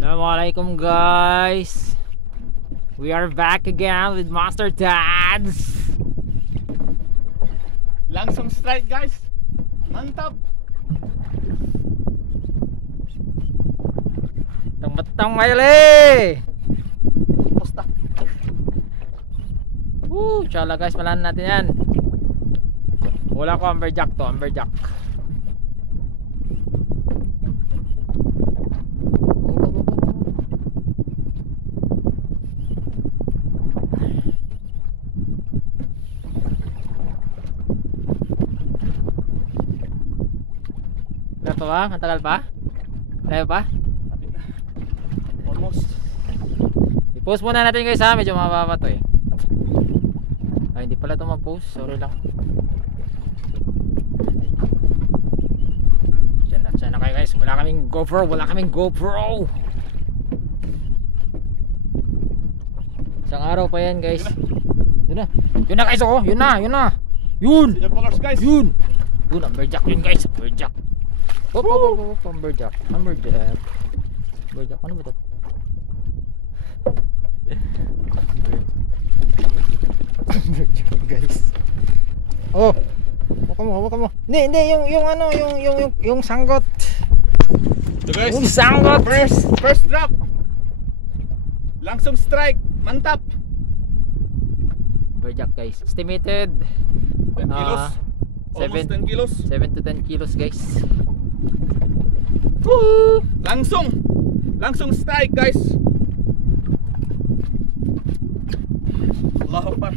Assalamualaikum guys. We are back again with Master Dads. Langsung strike guys. Mantap. Betong Miley. Posta. Inshallah guys, malahan natin yan. Wala ko amberjack to, amberjack. Wala pa ba? Matagal pa? Tayo pa? Almost. I-post muna natin guys ha, medyo mababa to eh. Ay, hindi pala ito ma-post, sorry lang. Diyan na kayo guys, wala kaming GoPro. Isang araw pa yan guys. Yun na guys, oh, yun na. Yun! See the colors guys. Yun, amberjack yun guys, amberjack. Amberjack, ano ba ito? Amberjack guys. Oh, hawakan mo. Hindi, yung sanggot. So guys, Yung sanggot. first drop. Langsung strike. Mantap. Amberjack guys, estimated 10 kilos. Almost 10 kilos. 7 to 10 kilos guys. Langsung strike guys. Allahu Akbar.